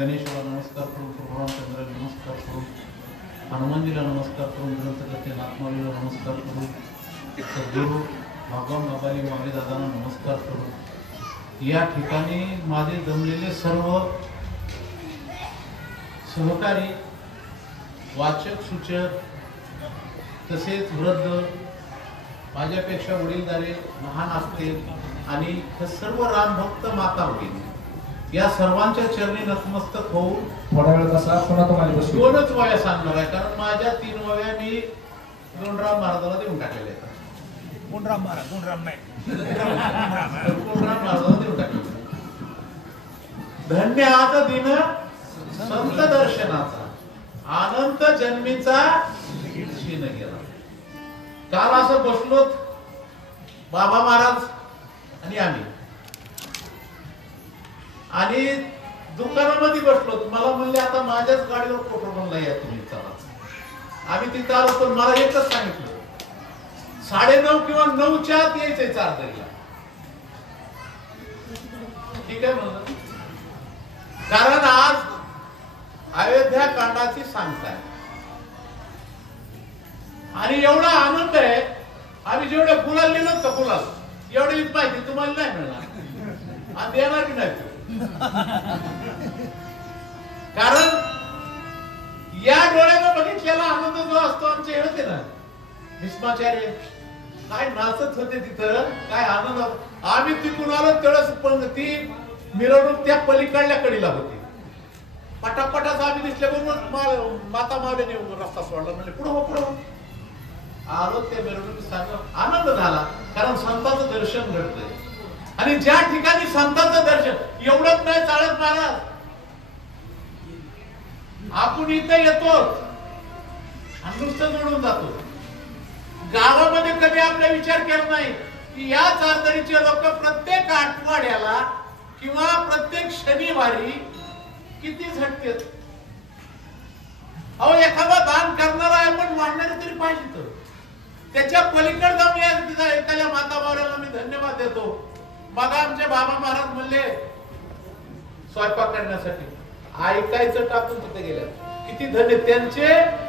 गणेशला नमस्कार करून, भगवान चंद्राला नमस्कार करून, हनुमानजीला नमस्कार करून, ग्रंथकर्ते नाथमालीला नमस्कार करून, सद्गुरू भगवान बाबाली मागे दादांना नमस्कार करून, या ठिकाणी माझे जमलेले सर्व सहकारी, वाचक, सूचक, तसेच वृद्ध, माझ्यापेक्षा वडीलधारे, लहान असतील आणि सर्व रामभक्त माता होतील, या सर्वांच्या चरणी नतमस्तक होऊन थोडा वेळ कसा पुन्हा तुम्हाला बसू. दोनच वया सांगणार आहे, कारण माझ्या 3 वया मी गुणराम महाराजाला देऊन टाकलेल्या आहेत. गुणराम महाराज, गुणराम नाही, गुणराम महाराजाला देऊन टाकले. धन्य आज दिन संत दर्शनाचा, अनंत जन्मीचा क्षीण गेला. काल असं बसलोत बाबा महाराज आणि आम्ही, आणि दुकानामध्ये बसलो. मला म्हणले आता माझ्याच गाडीवर पेट्रोल बनला, या तुम्ही चला. आम्ही तिथं आलो, पण मला एकच सांगितलं 9:30 किंवा 9च्या आत यायचंय चारदरीला. ठीक आहे म्हणलं, कारण आज अयोध्या कांडाची सांगताय आणि एवढा आनंद आहे. आम्ही जेवढे गुलाल लिहिलो तर गुलाल एवढी माहिती तुम्हाला नाही मिळणार आणि देणार की नाही. कारण या डोळ्यानं बघितलेला आनंद जो असतो, आमचे हे होते ना भीष्माचार्य काय नाचत होते तिथं, काय आनंद. आम्ही तिकडून आलो तेवढंच, पण ती मिरवणूक त्या पलीकडल्या कडीला होती. पटापटाच आम्ही दिसल्याबरोबर माता मावल्याने रस्ता सोडला, म्हणजे पुढे हो पुढे आलो. त्या मिरवणुकीत आनंद झाला, कारण संतांचं दर्शन घडतंय. आणि ज्या ठिकाणी संतांचं दर्शन एवढंच नाही चालत महाराज, आपण इथे येतो आणि नुसतं जोडून जातो. गावामध्ये कधी आपला विचार केला नाही की या चारदरीचे लोक प्रत्येक आठवड्याला किंवा प्रत्येक शनिवारी किती झटकेत. अहो, एखादा दान करणारा आहे पण वाढणारे तरी पाहिजे. तर त्याच्या पलीकडे जाऊन एखाद्या माता बावऱ्याला मी धन्यवाद देतो. बघा, आमचे बाबा महाराज म्हणले स्वयंपाक करण्यासाठी ऐकायचं टाकून तिथे गेले. किती धन्य त्यांचे,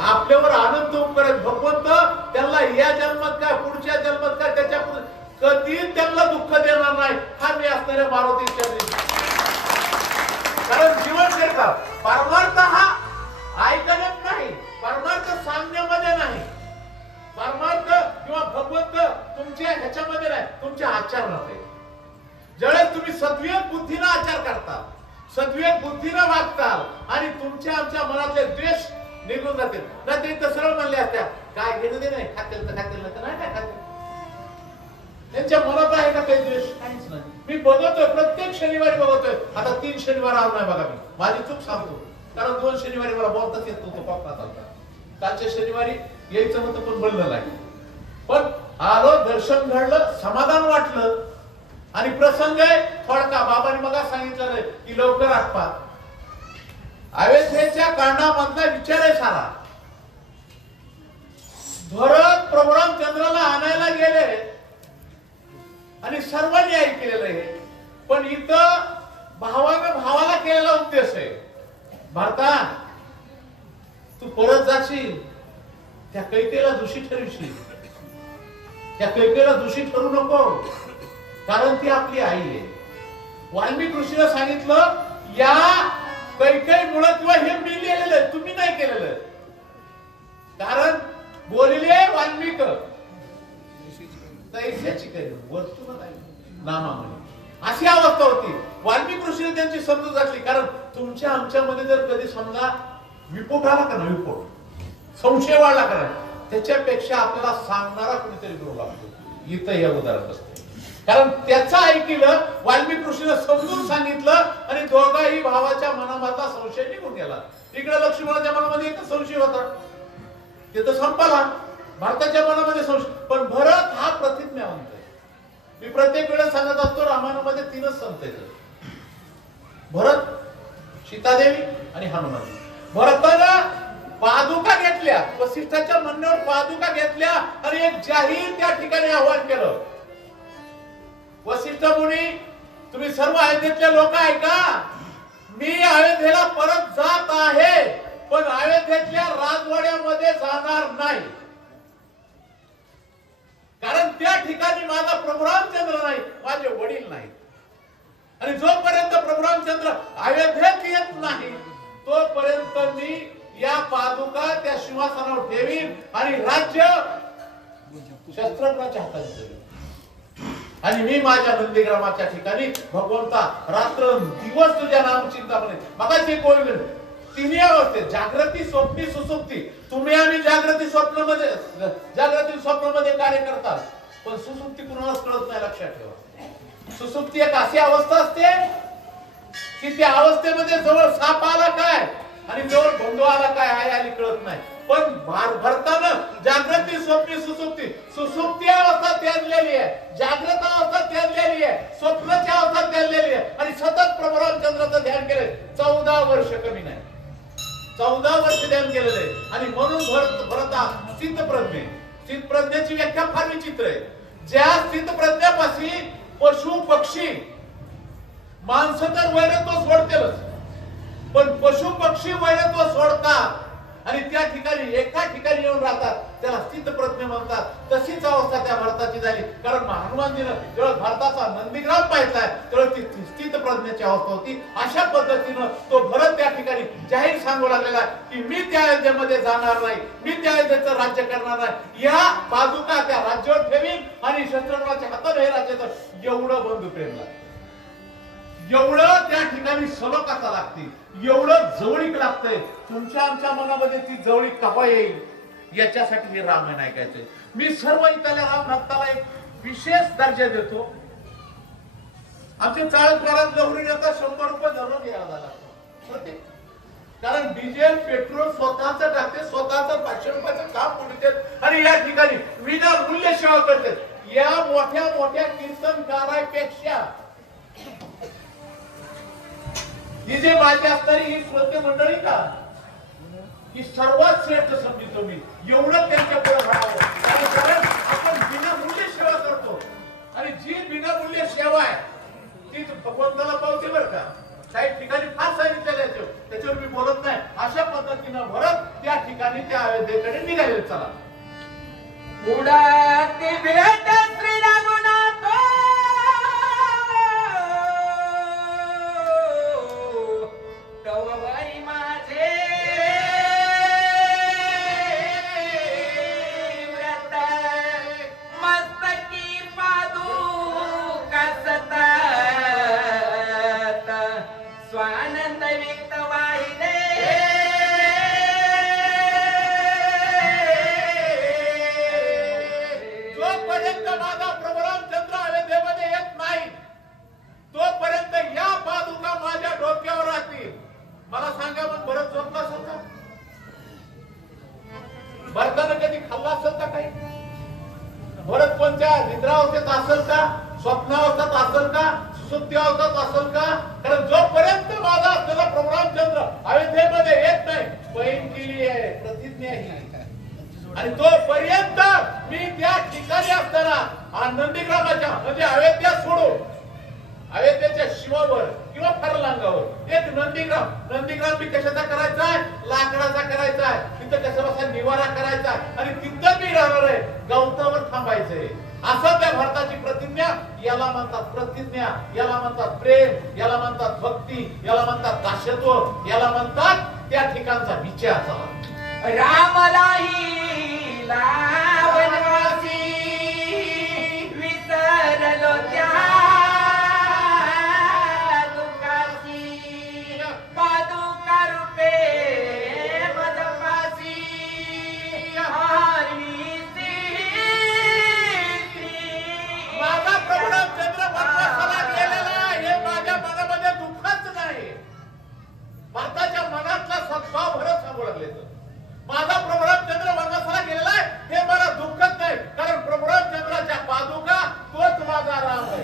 आपल्यावर आनंद उपकार. भगवंत त्यांना या जन्मात काय पुढच्या जन्मात काय त्याच्या कधी त्यांना दुःख देणार नाही, हा मी असणाऱ्या मारुतीच्या. कारण जीवन करतात परमार्थ हा ऐकण्यात नाही, परमार्थ सांगण्यामध्ये नाही, परमार्थ किंवा भगवंत तुमच्या ह्याच्यामध्ये नाही, तुमच्या आचरणात आहे. ज्यावेळेस तुम्ही सद्विवेक बुद्धीने आचार करता, सद्विवेक बुद्धीने वागताल आणि तुमच्या आमच्या मनातले द्वेष निघून जातील. ना ते तर सरळ म्हणले असत्या काय घेणं दे नाही, खातील तर खातील, नाही काय खातील. त्यांच्या मनात आहे का काही द्वेष? काहीच नाही. मी बघतोय, प्रत्येक शनिवारी बघतोय. आता 3 शनिवार आलो नाही बघा. मी माझी चूक सांगतो, कारण 2 शनिवारी मला बोलताच येत नव्हतं, पप्पा चालता. कालच्या शनिवारी यायचं होतं पण बोललं नाही. पण आलो, दर्शन घडलं, समाधान वाटलं. आणि प्रसंग आहे थोडका. बाबांनी मगा सांगितलं की लवकर आठवा. अयोध्येच्या कांडामधला विचार आहे सारा. भरत प्रभू रामचंद्राला आणायला गेले आणि सर्वांनी ऐकलेलं आहे. पण इथं भावानं भावाला केलेला उद्देश आहे, भरता तू परत जाशील, त्या कैकेला दोषी ठरवशील. त्या कैकेला दोषी ठरू नको, कारण ती आपली आई आहे. वाल्मिक ऋषीला सांगितलं या काही मुळात किंवा हे मी लिहिलेलं आहे, तुम्ही नाही केलेलं. कारण बोलले वाल्मिक तैसेची करी वस्तू नाही नामामध्ये, अशी अवस्था होती. वाल्मिक ऋषीने त्यांची समजूत घातली. कारण तुमच्या आमच्यामध्ये जर कधी समजा विपोट आला का ना, विपोट संशय वाढला का, त्याच्यापेक्षा आपल्याला सांगणारा कोणीतरी गुरु लागतो. इथं हे उदाहरण असते. कारण त्याचं ऐकलं, वाल्मिक ऋषीने समजून सांगितलं आणि दोघाही भावाच्या मनामधला संशय निघून गेला. इकडे लक्ष्मणाच्या मनामध्ये एक संशय होता, ते तर संपला. भारताच्या मनामध्ये संशय. पण भरत हा प्रतिज्ञावंत आहे. मी प्रत्येक वेळेस सांगत असतो, रामायणामध्ये 3च संत आहेत, भरत, सीतादेवी आणि हनुमान. भरतानं पादुका घेतल्या, वसिष्ठाच्या म्हणण्यावर पादुका घेतल्या आणि एक जाहीर त्या ठिकाणी आवाहन केलं. वसिष्ठ मुनी, तुम्ही सर्व अयोध्येतले लोक ऐका, मी अयोध्येला परत जात आहे, पण अयोध्येतल्या राजवाड्यामध्ये जाणार नाही. कारण त्या ठिकाणी माझा प्रभू रामचंद्र नाही, माझे वडील नाही. आणि जोपर्यंत प्रभू रामचंद्र अयोध्येत येत नाही, तोपर्यंत मी या पादुका त्या सिंहासनावर ठेवीन आणि राज्य शस्त्रज्ञाच्या हातात देईन. आणि मी माझ्या नंदीग्रामाच्या ठिकाणी भगवंता रात्र दिवस तुझ्या नामचिंतामणे. मगाशी गोविंद तिन्ही अवस्थेत, जागृती, स्वप्नी, सुसुप्ती. तुम्ही आम्ही जागृती स्वप्नामध्ये कार्य करतात, पण सुसुप्ती कुणालाच कळत नाही. लक्षात ठेवा, सुसुप्ती एक अशी अवस्था असते की त्या अवस्थेमध्ये जवळ साप आला काय आणि जवळ बंधू आला काय आहे आली कळत नाही. पण भरतानं जागृती, स्वप्नी, सुसुप्ती. सुसुप्ती अवस्था त्याजलेली आहे, जागृत अवस्था त्याजलेली आहे, स्वप्नाची अवस्था त्याजलेली आहे. आणि सतत प्रभू रामचंद्राचं ध्यान केलंय. 14 वर्ष कमी नाही, 14 वर्ष ध्यान केलेलं आहे. आणि म्हणून भरता स्थितप्रज्ञ. स्थितप्रज्ञेची व्याख्या फार विचित्र आहे. ज्या स्थितप्रज्ञापाशी पशु पक्षी, माणसं तर वैरत्व सोडतेलच, पण पशु पक्षी वैरत्व सोडतात आणि त्या ठिकाणी एका ठिकाणी येऊन राहतात, त्याला स्थितप्रज्ञ म्हणतात. तशीच अवस्था त्या भरताची झाली. कारण हनुमानजीनं जेव्हा भारताचा नंदीग्राम पाहिलाय तेव्हा ती स्थितप्रज्ञाची अवस्था होती. अशा पद्धतीनं तो भरत त्या ठिकाणी जाहीर सांगू लागलेला की मी त्या अयोध्येमध्ये जाणार नाही, मी त्या अयोध्येचं राज्य करणार नाही. या पादुका त्या राज्यावर ठेवीन आणि शस्त्रज्ञाच्या हातात हे राज्य. एवढं बंधू प्रेमला, एवढं त्या ठिकाणी सलोखाचा लागते, एवढं जवळीक लागतंय. तुमच्या आमच्या मनामध्ये ती जवळीक कवा येईल याच्यासाठी हे रामायण ऐकायचंय. मी सर्व इथल्या राम भक्ताला एक विशेष दर्जा देतो. आमच्या चाळकवारात लवरी येतात 100 रुपये धरून घ्यायला झाला. कारण डिझेल पेट्रोल स्वतःच टाकते, स्वतःच 500 रुपयाचं काम पुढतात आणि या ठिकाणी विना मूल्य सेवा करतात. या मोठ्या मोठ्या कीर्तनकारापेक्षा ही जे माझी असणारी ही श्रोते मंडळी का, ही सर्वात श्रेष्ठ समजतो मी. एवढं त्यांच्या पुढे राहावं. कारण आपण विनामूल्य सेवा करतो आणि जी विनामूल्य सेवा आहे ती भगवंताला पावते बरं का. काही ठिकाणी फार सांगितलेलं त्याच्यावर मी बोलत नाही. अशा पद्धतीनं भरत त्या ठिकाणी त्या अयोध्येकडे निघाले. चला उडाती भेट श्री रघुनाथ कवई माझे व्रत मस्तकी पादुका सतत स्वानंद व्यक्त वाहिले. जोपर्यंत माझा प्रभू रामचंद्र अयोध्येमध्ये येत नाही तोपर्यंत या पादुका माझ्या डोक्यावर राहतील. मला सांगा, मग भरत झोपला असेल का? भरतानं कधी खाल्ला असेल का काही? भरत कोणत्या निद्रावस्थेत असेल का, स्वप्नावस्थेत असेल का, सुसुप्ती अवस्थेत असेल का? कारण जोपर्यंत माझा असलेला प्रभू रामचंद्र अयोध्येमध्ये येत नाही, बहीण केली आहे, प्रतिज्ञा ही, आणि तोपर्यंत मी त्या ठिकाणी असताना नंदीग्रामाच्या म्हणजे अयोध्या सोडून अयोध्येच्या शिवावर किंवा फरलांगावर एक नंदीग्राम मी कशाचा करायचा आहे? लाकडाचा करायचा आहे. तिथं कसा बसा निवारा करायचा आणि तिथं मी राहणार आहे, गवतावर थांबायचंय. असं त्या भारताची प्रतिज्ञा, याला म्हणतात प्रतिज्ञा, याला म्हणतात प्रेम, याला म्हणतात भक्ती, याला म्हणतात दास्यत्व, याला म्हणतात त्या ठिकाणचा विचार. रामलाही वनवासी विसरलो त्या दुखासी, पादुका रूपे मदपासी हारवीसी. माझा प्रभू रामचंद्र वनवासाला गेलेला हे माझ्या मनामध्ये दुःखच नाही. भारताच्या मनातला सद्भाव भरत सांगू लागले. माझा प्रभू रामचंद्र वनवासाला गेलेला आहे हे मला दुःखच नाही, कारण प्रभू रामचंद्राच्या पादुका तोच माझा राम आहे.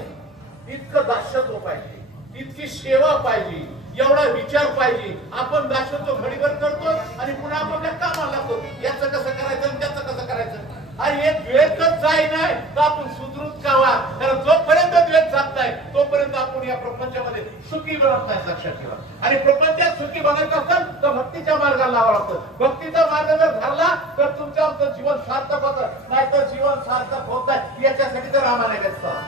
इतकं दास्यत्व पाहिजे, इतकी सेवा पाहिजे, एवढा विचार पाहिजे. आपण दास्यत्व घडीवर करतो आणि पुन्हा आपण त्या कामाला लागतो. याचं कसं करायचं आणि त्याचं कसं करायचं. आणि हे द्वेषच जाई नाही तर आपण सुधरूच कावा, कारण जोपर्यंत द्वेष जात नाही तोपर्यंत आपण या प्रपंचामध्ये सुखी बनत नाही. लक्षात ठेवा. आणि प्रपंचात सुखी बनायचं असेल तर भक्तीच्या मार्गाला लावावं लागतं. भक्तीचा मार्ग जर धरला तर तुमचं आमचं जीवन सार्थक होतं, नाहीतर जीवन सार्थक होत नाही. याच्यासाठी तर रामाने घेतलं.